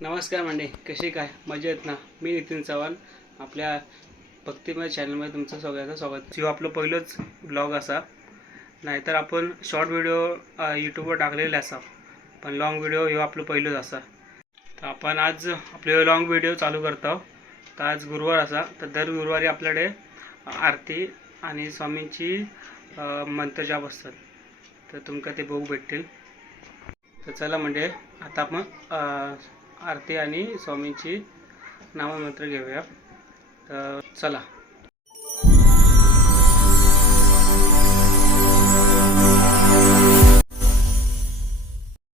नमस्कार मंडळी कशी काय? मजा येत ना? मी नितीन चव्हाण आपल्या भक्तिमय चॅनलमध्ये तुमचं सगळ्यांचं स्वागत. किंवा आपलं पहिलंच ब्लॉग असा नाहीतर आपण शॉर्ट व्हिडिओ यूट्यूबवर टाकलेले असा पण लॉंग व्हिडिओ ह्यो आपलं पहिलंच असा. तर आपण आज आपले लॉंग व्हिडिओ चालू करतो तर आज गुरुवार असा तर दर गुरुवारी आपल्याकडे आरती आणि स्वामींची मंत्रजाप असतात. तर तुमका ते बघू भेटतील. तर चला म्हणजे आता आपण आरती आणि स्वामींची नाममंत्र घेऊया. तर चला.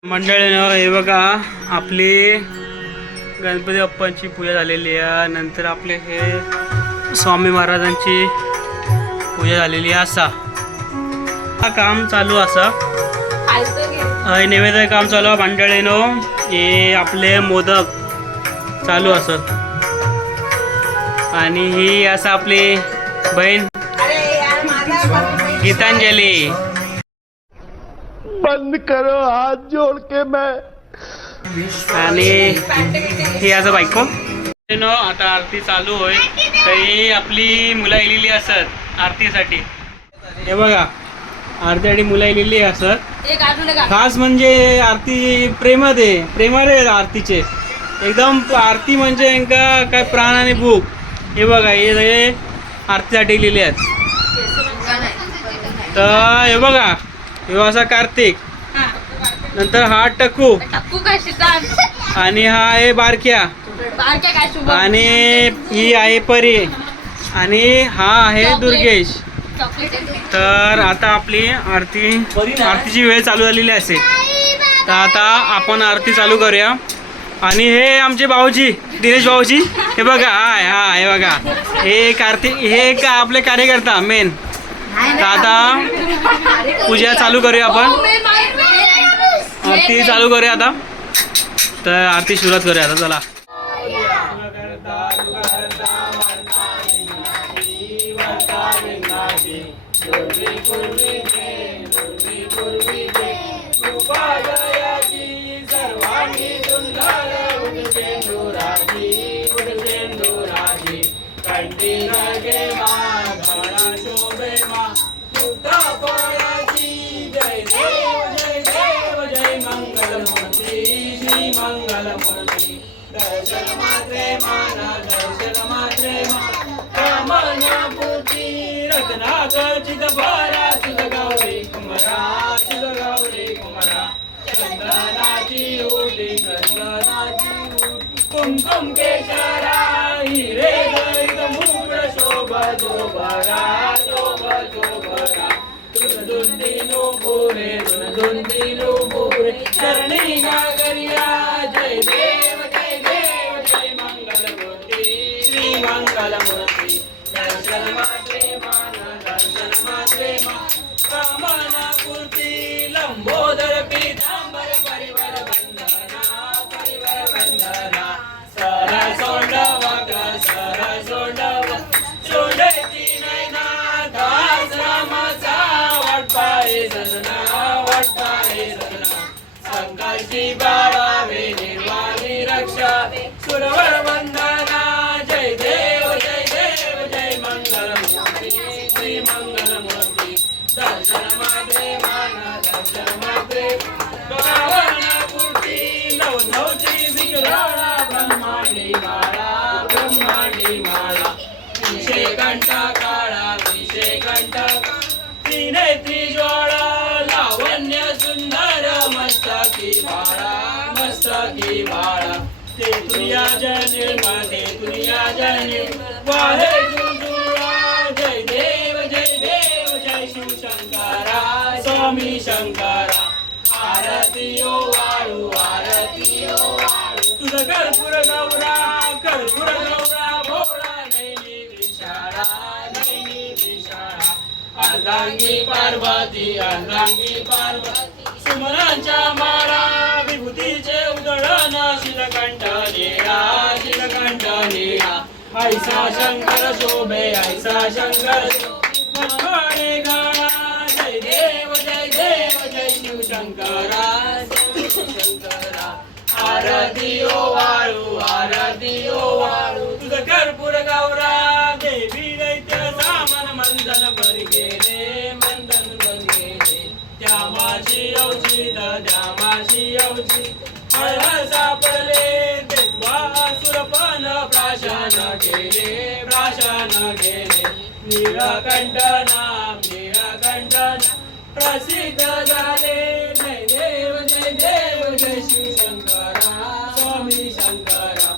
मंडळीनं हे बघा आपली गणपती बाप्पांची पूजा झालेली आहे. नंतर आपले हे स्वामी महाराजांची पूजा झालेली असा. हा काम चालू असा. नैवेद्य काम चालू आहे मंडळीनो. हे आपले मोदक चालू असत आणि ही असं आपली बहीण. गीतांजली. बंद करो हाथ जोड़ के मैं. आणि ही असं बायको. आता आरती चालू होय तर ही आपली मुलं इलेली असत आरतीसाठी. हे बघा. आरती आणि मुलं इलेली असत खास म्हणजे आरती प्रेमात आहे प्रेमात आहे आरतीचे. एकदम आरती म्हणजे यांका काय प्राण आणि भूक. हे बघा हे सगळे आरतीसाठी लिहिले आहेत. तर हे बघा हे असा कार्तिक. नंतर हा टकू. आणि हा आहे बारक्या. आणि ही आहे परी. आणि हा आहे दुर्गेश. तर आता आपली आरती आरतीची वेळ चालू झालेली असेल तर आता आपण आरती चालू करूया. आणि हे आमचे भाऊजी दिनेश भाऊजी हे बघा हाय हा हे बघा. हे आरती हे का आपले कार्यकर्ता मेन तर आता पूजा चालू करूया आपण. आरती चालू करूया आता. तर आरती सुरुवात करूया आता चला. कुमकुम केशरा हिरे गैर मूळ शोभा शोभरा शोभा शोभरा तुन दोन दिनो बोरे तुन दिनो बोरे चरणी नागरिया जय देव जय देव जय मंगल मूर्ती श्री मंगल मूर्ती दर्शन मात्रे मान बाळा वाहे जय देव जय देव जय शिव शंकरा स्वामी शंकरा. आरती वाळू आरती वाळू. तुझं कर्पूर गौरा कर्पूर गौरा भोळा नैनी विशाळा नैनी विशाळा. अर्धांगी पार्वती अर्धांगी पार्वती. सुमनांच्या माळा विभूतीचे शिरकंठ निळा शिरकंठ निळा ऐसा शंकर शोभे ऐसा शंकर शोभे. गाळा. जय देव जय देव जय शिव शंकरा. शंकरा. आरती ओ वाळू आरती ओ वाळू. तुझं कर्पूर गौरा देवी दैत्य सामान मंदन बन गेले मंदन बन गेले. त्या माझी औषध त्या माझी औषध नीळकंठ नाम नीळकंठ प्रसिद्ध झाले जय देव जय देव जय शिव शंकरा. स्वामी शंकरा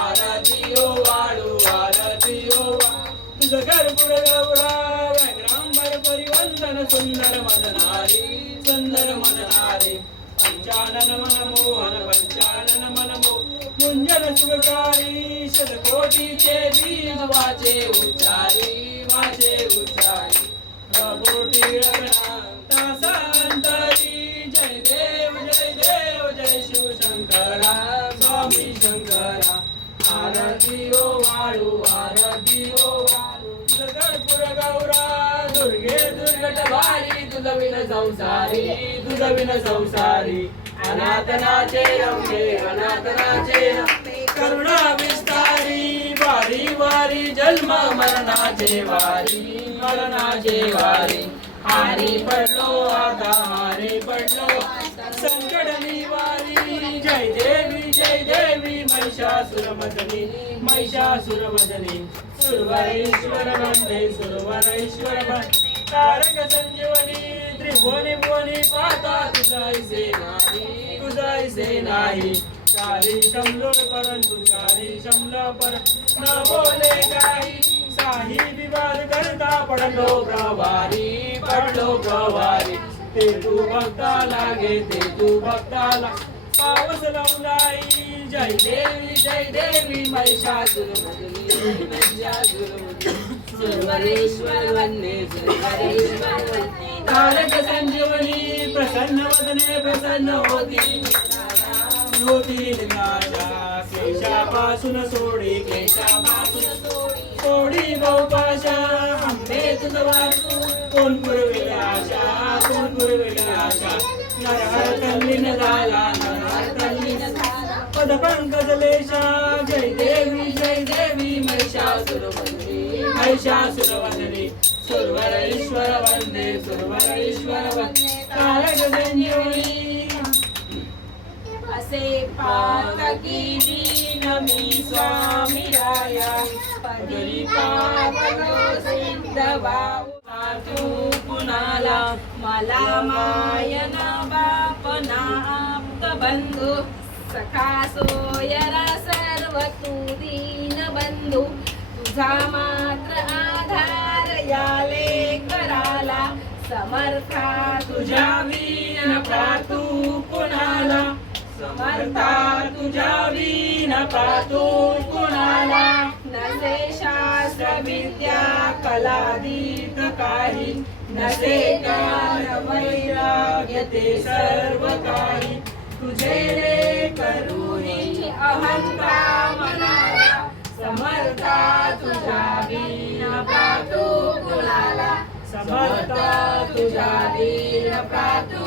आरती ओ वाळू आरती ओ वाळू. तुझं गर्भुड गौरा व्याघ्रांबर परिवंदन सुंदर मदनारी सुंदर मदनारी. पंचानन मन मोहन पंचानन मन मो मुंजन सुखकारी शतकोटीचे बीज वाचे उच्चारी. वाचे उचारी. प्रभुटी रघुनाथा संतरी जय देव जय देव जय शिव शंकरा स्वामी शंकरा. आरती ओ वाळू आरती ओ वाळू. कर्पूर गौरा दुर्गे दुर्गट भारी. तुझविन संसारी तुझविन संसारी. अनाथनाचे रमे अनाथनाचे रमे करुणा विस्तार वारी वारी जन्म मरणाचे वारी मरणाचे वारी. हारी पडलो आता हारी पडलो. संकटनी वारी जय देवी जय देवी. महिषासुरमदनी महिषासुरमदनी सुरवरेश्वर वंदे सुरवरेश्वर वंदे. तारक संजीवनी त्रिभुवनी भुवनी पाता तुझाईसे नाही तुझाईसे नाही. चारी शमलो परंतु चारी शमला परंतु न बोले काही काही विवाद करता पडलो प्रवारी पडलो प्रवारी. ते तू भक्ता लागे ते तू भक्ताला. पावस लावलाई जय देवी जय देवी महिषासुर महिषासुरमर्दिनी सुरवरेश्वर वंदे तारक संजीवनी प्रसन्न वदने प्रसन्न होती. होती निराशा केशापासून सोडी केशापासून सोडी. बहुपाशा आंबे तुझं कोण पुरविले आशा कोण पुरविले आशा. नरहर तल्लीन झाला नरहर तल्लीन झाला. पद पंकज लेशा जय देवी जय देवी. महिषासुर वंदनी महिषासुर महिषासुरवंदनी सुरवर ईश्वर वंदे सुरवर ईश्वर वंदे. तारक संजीवनी असे पातकी दीन मी स्वामी राया। पदी पावलो सिद्ध तू कुणाला? मला मायना बापना आप्त बंधू। सखा सोयरा सर्व तू दीन बंधू। तुझा मात्र आधार याले कराला समर्था तुझ्या वीर प्रातू कुणाला? समर्था तुझ्या विन प्रातू कुणाला? नसे शास्त्र विद्या कलादीत काही. नसे ज्ञान वैराग्य ते सर्व काही तुझे रे करुणी अहंता मनाला. समर्था तुझ्या विन प्रातू कुणाला? समर्था तुझ्या विन प्रातू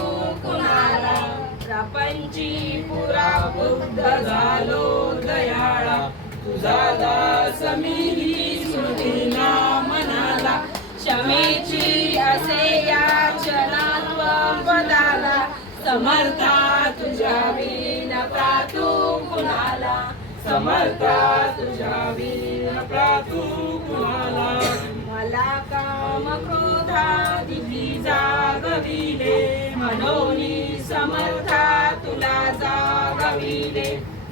कुणाला? पंची पुरा बुद्ध झालो दयाळा. तुझा दास मी स्मृतीना मनाला क्षमेची असे याचनात्व पदाला समर्था तुझ्या विन प्रातू कुणाला. समर्था तुझ्या वीण प्रातू कुणाला. मला काम क्रोधादिकी जागविले मनोनी समर्था तुला जागविले।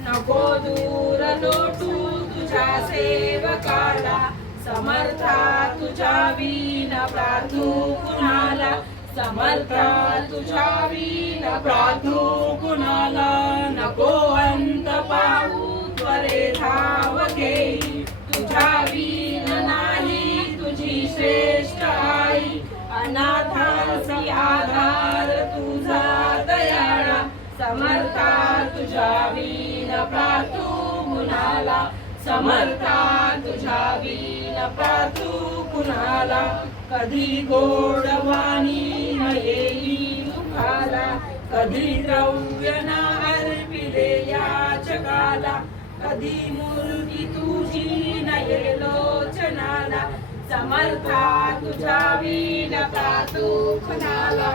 नको दूर लोटू तुझ्या सेवकाला समर्था तुझ्या वीन प्रार्थू कुणाला? समर्था तुझ्या वीन प्रार्थू कुणाला? नको नाथांसी आधार तुझा दयाळा. समर्था तुझ्या वीन प्रातू कुणाला समर्था तुझ्या वीन प्रातू कुणाला कधी गोडवाणी न येई मुखाला कधी द्रव्य न अर्पिले याचकाला कधी मूर्ती तुझी न येलोचनाला समर्था तुझ्या विनका तू कुणाला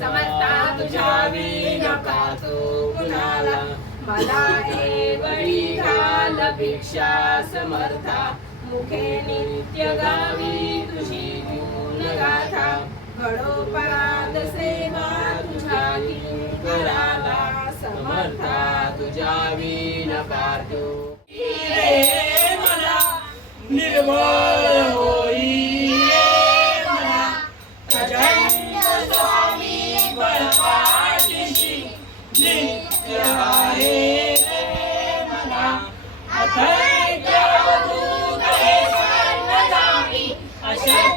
समर्था तुझ्या वीण प्रातू कुणाला मला देवळी घाल भिक्षा समर्था. मुखे नित्य गावी तुझी गुण गाथा. घडोपात सेवा तुझ्या कराला समर्था तुझ्या विनका तू मला निर्मळ Yeah.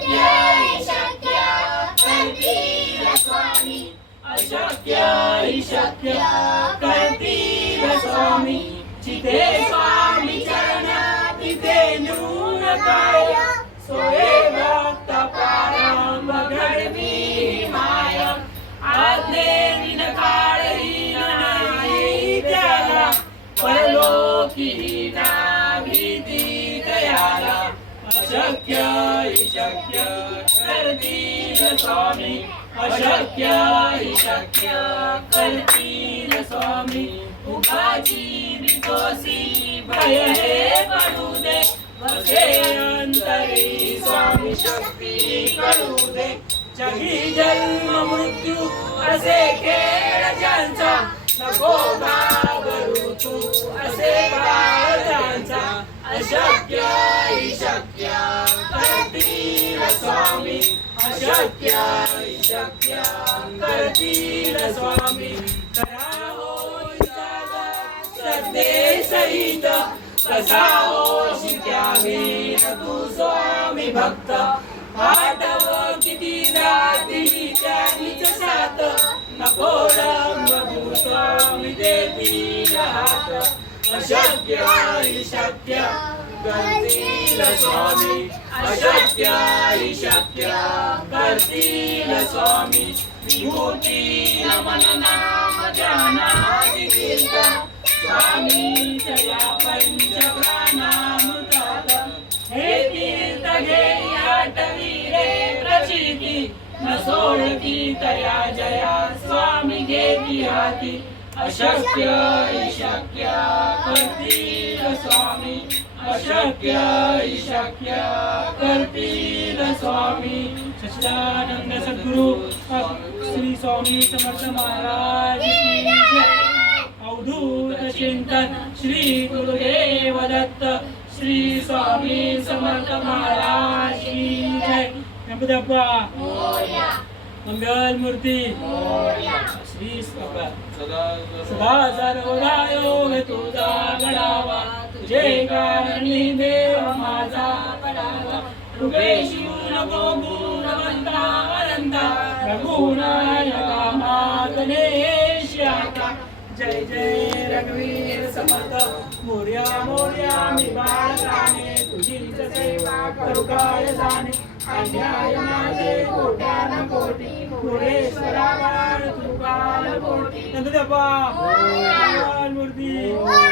शक्य करतील स्वामी अशक्य शक्य करतील स्वामी उगाची विकोसी भय हे पडू दे वसे अंतरी स्वामी शक्ती कळू दे जगी जन्म मृत्यू असे खेळ ज्यांचा नको घाबरू तू असे काळ त्यांचा अशक्य अशक्य करतील स्वामी करा श्रद्धे सहित कसा होशी त्यावीन तू स्वामी भक्त आठव किती रात्री त्यानीच साथ नको स्वामी देवी हात. अशक्य शक्य करतील स्वामी. अशक्य हि शक्य करतील स्वामी. विभूती नमन नाम ध्यानादि कीर्तन स्वामी तया पंच प्राणामृतात हे तीर्थ घेई आठवी रे प्रचिती. न सोडती तया जया स्वामी घेती हाती. अशक्य हि शक्य करतील अशक्य हि शक्य करतील स्वामी. सच्चिदानंद सद्गुरु श्री स्वामी समर्थ महाराज अवधूत चिंतन श्री गुरुदेव दत्त श्री स्वामी समर्थ महाराज जय. गणपती बाप्पा मंगल मूर्ती श्री सदा. सर्वदा योग तुझा घडावा कारणी देव माझा पडावा रुपेशी नको गुणवंता अनंता रघुनायका मातनेश आता जय जय रघुवीर समर्थ. मोर्या मोर्या मी बाळकाने तुझीच सेवा करू काय जाणे. अन्याय माझे कोट्यान कोटी. पुरेश्वरा बाळ तू काल कोटी नंददेवा मंगल मूर्ती. मंदिर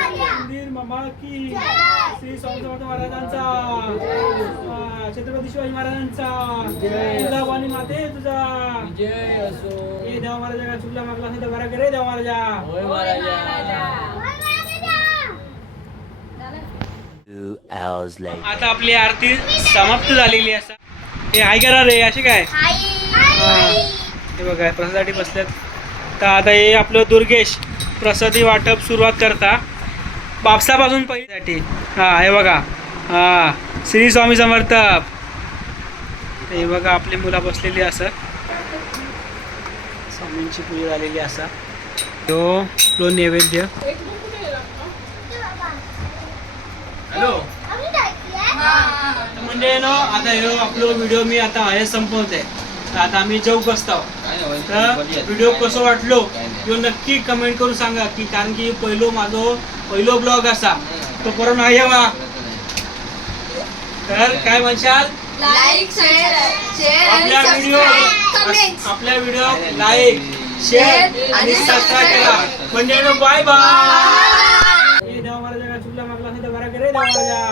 मामा की श्री स्वामी समर्थ महाराजांचा छत्रपती शिवाजी महाराजांचा तुझा वाणी माते तुझा. जय असो. हे देवा महाराजा चुकला मागला असेल तर बरा करे देवा महाराजा. Two hours later. आता आपली आरती समाप्त झालेली असा हे हाय करा रे अशी काय. हे. बघा प्रसादासाठी बसल्यात तर आता हे आपलं दुर्गेश प्रसादी वाटप सुरुवात करता. बापसापासून पहिल्यासाठी. हा हे बघा. हा श्री स्वामी समर्थ. हे बघा आपली मुलं बसलेली असत स्वामींची पूजा झालेली असा. तो आपलं नैवेद्य. हॅलो. म्हणजे ना आता ह्यो आपलो व्हिडिओ मी आता हे संपवते. तर आता आम्ही जेव बसतो. तर व्हिडिओ कसो वाटलो तो नक्की कमेंट करून सांगा की कारण की पहिलो माझो पहिलो ब्लॉग असा. तो परत नाही यावा तर काय म्हणशाल? लाईक शेअर शेअर आपल्या व्हिडिओ आपल्या व्हिडिओ लाईक शेअर आणि सबस्क्राईब करा. म्हणजे बाय बाय देवा महाराजा चुकला मागला असेल तर बरा करे देवा महाराजा.